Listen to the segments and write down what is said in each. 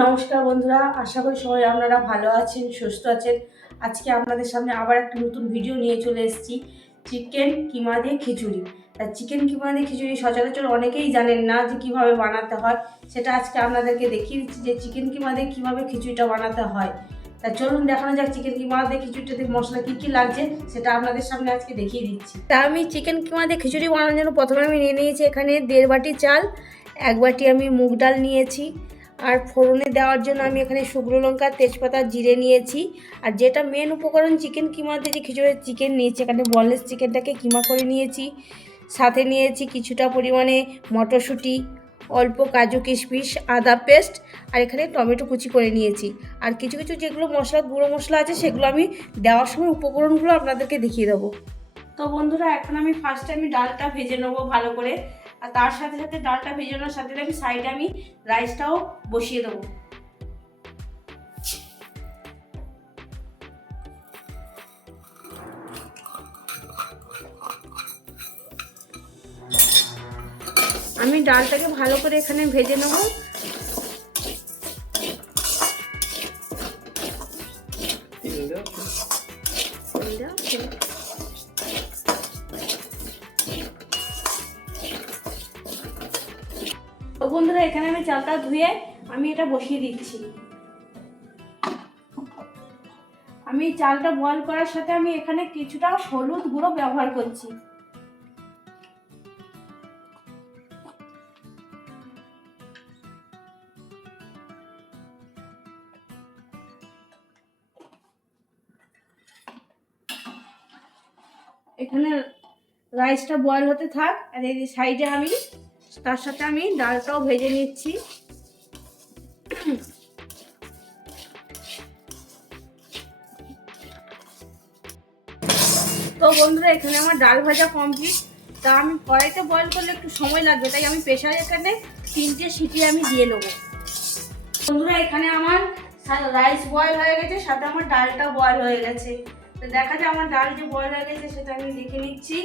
নমস্কার বন্ধুরা, আশা করি সবাই আপনারা ভালো আছেন, সুস্থ আছেন। আজকে আপনাদের সামনে আবার একটা নতুন ভিডিও নিয়ে চলে এসেছি, চিকেন কিমা দিয়ে খিচুড়ি। তা চিকেন কিমা দিয়ে খিচুড়ি সচরাচর অনেকেই জানেন না যে কীভাবে বানাতে হয়। সেটা আজকে আপনাদেরকে দেখিয়ে দিচ্ছি যে চিকেন কিমা দিয়ে কীভাবে খিচুড়িটা বানাতে হয়। তা চলুন দেখানো যাক চিকেন কিমা দিয়ে খিচুড়িটাতে মশলা কী কী লাগছে, সেটা আপনাদের সামনে আজকে দেখিয়ে দিচ্ছি। তা আমি চিকেন কিমা দিয়ে খিচুড়ি বানানোর জন্য প্রথমে আমি নিয়ে নিয়েছি এখানে দেড় বাটি চাল, এক বাটি আমি মুগ ডাল নিয়েছি। আর ফোড়নে দেওয়ার জন্য আমি এখানে শুকনো লঙ্কা, তেজপাতা, জিরে নিয়েছি। আর যেটা মেন উপকরণ চিকেন কিমাতে যে খিচুড়ির চিকেন নিয়েছি, এখানে বনলেস চিকেনটাকে কিমা করে নিয়েছি। সাথে নিয়েছি কিছুটা পরিমাণে মটরশুঁটি, অল্প কাজু কিশমিশ, আদা পেস্ট আর এখানে টমেটো কুচি করে নিয়েছি। আর কিছু কিছু যেগুলো মশলা, গুঁড়ো মশলা আছে, সেগুলো আমি দেওয়ার সময় উপকরণগুলো আপনাদেরকে দেখিয়ে দেবো। তো বন্ধুরা, এখন আমি ফার্স্টে আমি ডালটা ভেজে নেব ভালো করে। আর তার সাথে সাথে ডালটা ভেজানোর সাথে আমি সাইডে আমি রাইসটাও বসিয়ে দেবো। আমি ডালটাকে ভালো করে এখানে ভেজে নেব। বন্ধুরা, এখানে আমি চালটা ধুয়ে আমি এটা বসিয়ে দিচ্ছি। আমি চালটা বয়েল করার সাথে আমি এখানে কিছুটা হলুদ গুঁড়ো ব্যবহার করছি। এখানে রাইসটা বয়েল হতে থাক, আর এই সাইডে আমি তার সাথে আমি ডালটাও ভেজে নিচ্ছি। তো বন্ধুরা, এখানে আমার ডাল ভাজা কমপ্লিট তা আমি কড়াইতে বয়েল করলে একটু সময় লাগবে, তাই আমি প্রেশার এখানে তিনটে সিটি আমি দিয়ে নেব। বন্ধুরা, এখানে আমার রাইস বয়েল হয়ে গেছে, সাথে আমার ডালটা বয়েল হয়ে গেছে। তো দেখা যায় আমার ডাল যে বয়েল হয়ে গেছে, সেটা আমি দেখে নিচ্ছি।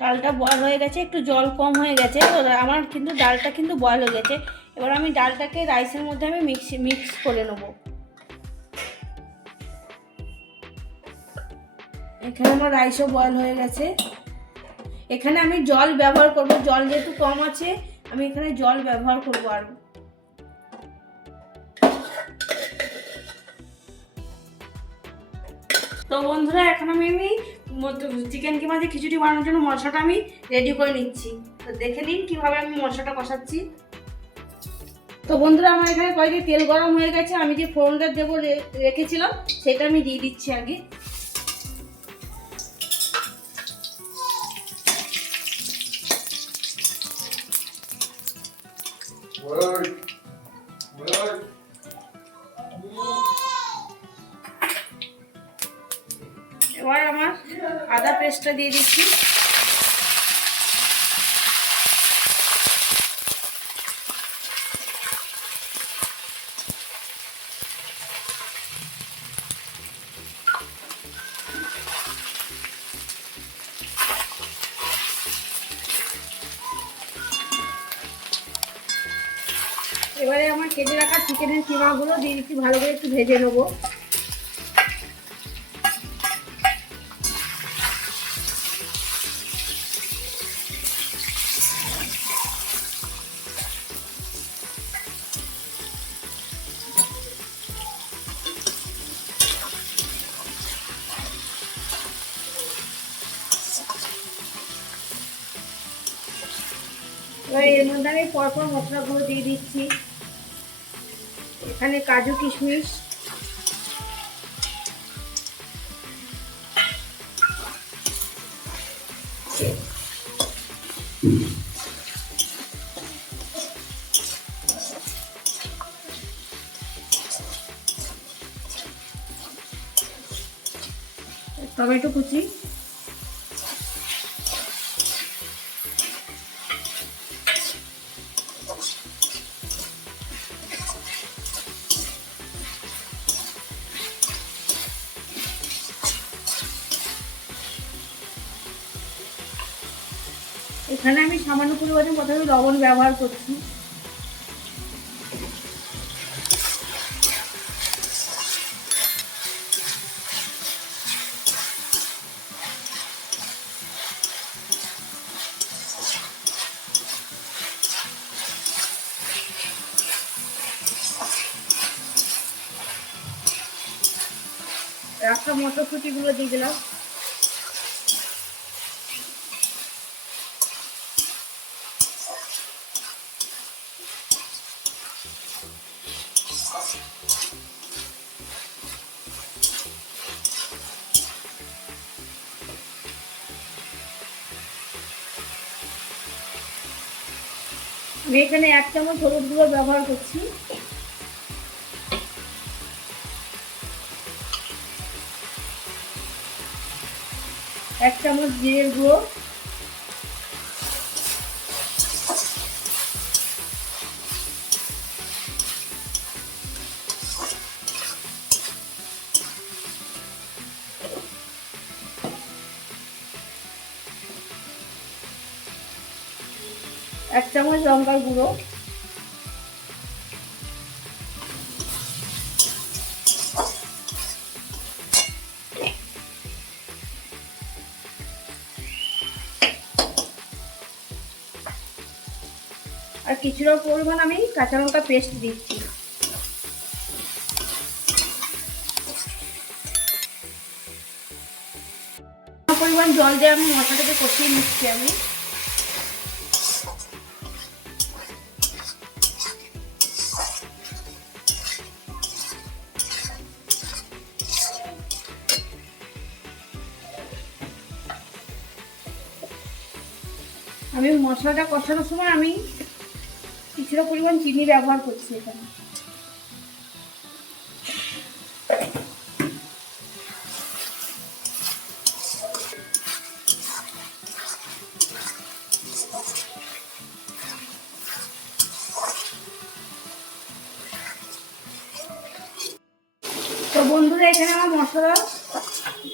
ডালটা বয়েল হয়ে গেছে, একটু জল কম হয়ে গেছে, তো আমার কিন্তু ডালটা কিন্তু বয়েল হয়ে গেছে। এবার আমি ডালটাকে রাইসের মধ্যে আমি মিক্স মিক্স করে নেব। এখানে আমার রাইসও বয়েল হয়ে গেছে। এখানে আমি জল ব্যবহার করব, জল যেহেতু কম আছে, আমি এখানে জল ব্যবহার করব আর। তো বন্ধুরা, এখন আমি আমি চিকেন কিমা দিয়ে খিচুড়ি বানানোর জন্য মশলাটা আমি রেডি করে নিচ্ছি। তো দেখে নিন কীভাবে আমি মশলাটা কষাচ্ছি। তো বন্ধুরা, আমার এখানে কয়েকটি তেল গরম হয়ে গেছে। আমি যে ফোড়নটা দেবো রেখেছিলাম, সেটা আমি দিয়ে দিচ্ছি আগে। এবার আমার আদা পেস্টটা দিয়ে দিচ্ছি। এবারে আমার কেটে রাখা চিকেনের কিমাগুলো দিয়ে দিচ্ছি, ভালো করে একটু ভেজে নেব। এর মধ্যে আমি পরপর মশলাগুলো দিয়ে দিচ্ছি। এখানে কাজু কিশমিশ। টমেটো কুচি। এখানে আমি সামান্য পরিমাণে প্রথমে লবণ ব্যবহার করছি। রাখা মটরশুঁটিগুলো দিয়ে দিলাম। আমি এখানে এক চামচ হলুদ গুঁড়ো ব্যবহার করছি। এক চামচ জিরের গুঁড়ো। এক চামচ লঙ্কার গুঁড়ো। আর কিছুটা পরিমাণ আমি কাঁচা লঙ্কা পেস্ট দিচ্ছি। পরিমাণ জল দিয়ে আমি মশলাটাকে কষিয়ে নিচ্ছি আমি। মশলাটা কষানোর সময় আমি কিছুটা পরিমাণ চিনি ব্যবহার করছি এখানে। তো বন্ধুরা, এখানে আমার মশলা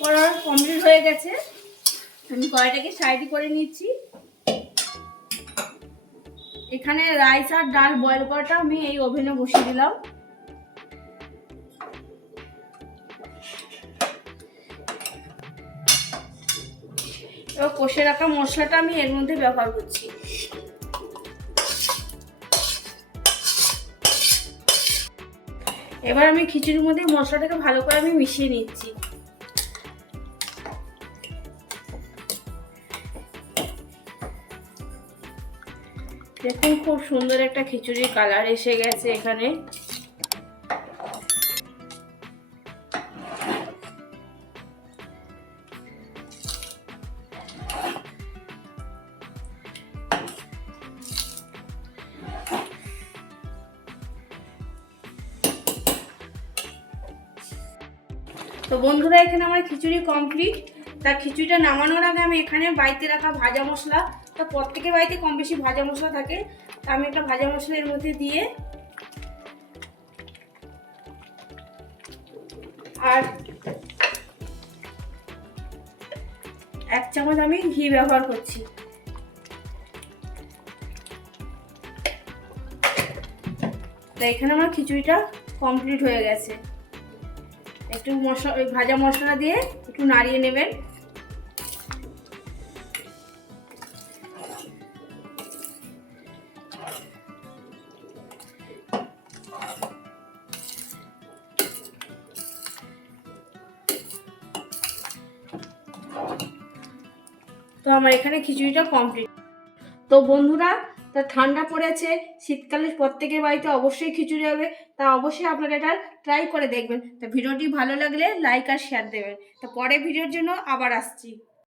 করার কমপ্লিট হয়ে গেছে। আমি কড়াইটাকে সাইড করে নিচ্ছি। এখানে রাইস আর ডাল বয়েল করাটা আমি এই ওভেনে বসিয়ে দিলাম। এবার কষে রাখা মশলাটা আমি এর মধ্যে ব্যবহার করছি। এবার আমি খিচুড়ির মধ্যে মশলাটাকে ভালো করে আমি মিশিয়ে নিচ্ছি। দেখুন, খুব সুন্দর একটা খিচুড়ির কালার এসে গেছে এখানে। তো বন্ধুরা, এখানে আমার খিচুড়ি কমপ্লিট তা খিচুড়িটা নামানোর আগে আমি এখানে বাড়িতে রাখা ভাজা মশলা তা প্রত্যেকের বাড়িতে কম বেশি ভাজা মশলা থাকে, তা আমি একটা ভাজা মশলা এর মধ্যে দিয়ে আর এক চামচ আমি ঘি ব্যবহার করছি। তা এখানে আমার খিচুড়িটা কমপ্লিট হয়ে গেছে। একটু মশলা ভাজা মশলা দিয়ে একটু নাড়িয়ে নেবেন। তো আমার এখানে খিচুড়িটা কমপ্লিট তো বন্ধুরা, তা ঠান্ডা পড়েছে শীতকালে প্রত্যেকের বাড়িতে অবশ্যই খিচুড়ি হবে, তা অবশ্যই আপনারা এটা ট্রাই করে দেখবেন। তা ভিডিওটি ভালো লাগলে লাইক আর শেয়ার দেবেন। তা পরে ভিডিওর জন্য আবার আসছি।